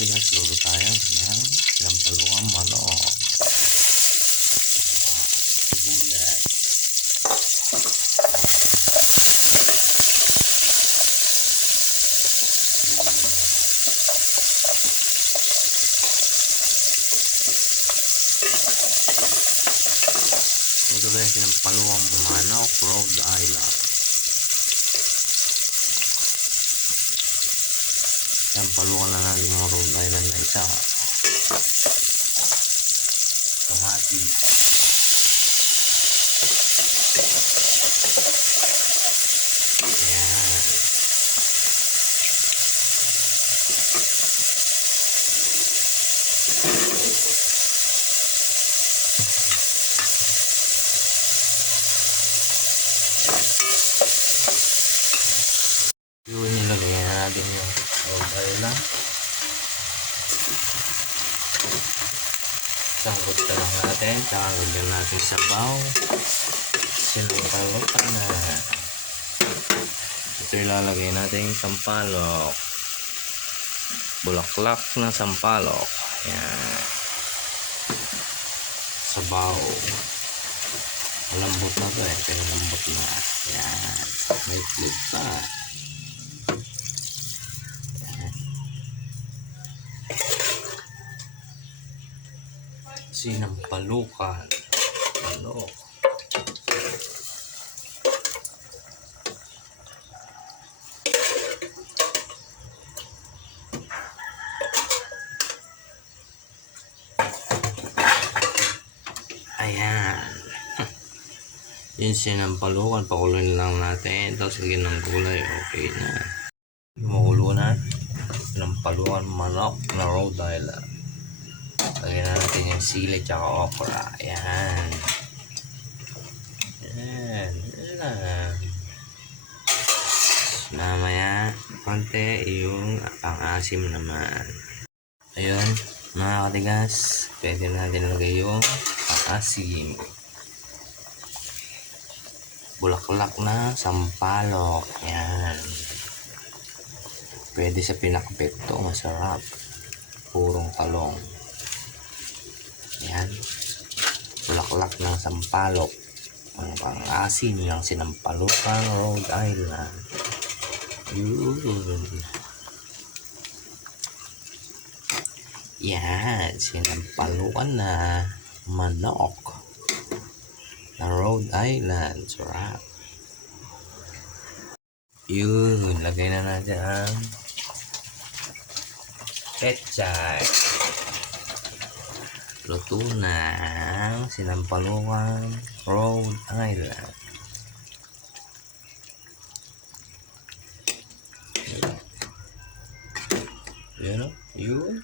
katigas, luto tayo ng sinampalukang manok. Sibuyas. Luto tayo sinampalukang manok, Rhode Island. Sinampalukan na natin yung Rhode Island na isa. Kamatis. Ayan. Yung nilagay na natin yung Rhode Island. Sangkot ka lang natin. Tsaka lagyan natin sabaw. Sinampalukan na. Ito ilalagay natin yung sampalok. Bulaklak na sampalok. Ayan. Sabaw. Malambot na to eh. Pero lambot na. Ayan. May flip pa. Sinampalukan. Manok. Ayan. Yung sinampalukan, pakuluin lang natin. Tapos lagyan ng gulay. Okay na. Makulo na. Sinampalukan manok na Rhode Island. Lagyan na natin yung sili tsaka okra. Ayan. Ayan. Ayan. Mamaya, konti yung pang-asim naman. Ayun, mga katigas. Pwede natin lagay yung pang-asim. Bulaklak na sampalok. Ayan. Pwede sa pinakbet to. Masarap. Purong talong. Ayan. Bulaklak ng sampalok. Ang pang-asim ng sinampalukang Rhode Island. Yun. Yan. Sinampalukan na manok na Rhode Island. Sarap. Yun. Lagay na natin ang ketchup. Luto na ang sinampalukan Rhode Island. Yun o. Yun.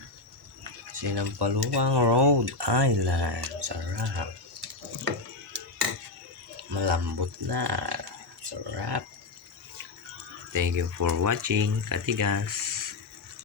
Sinampalukan Rhode Island. Sarap. Malambot na. Sarap. Thank you for watching, katigas.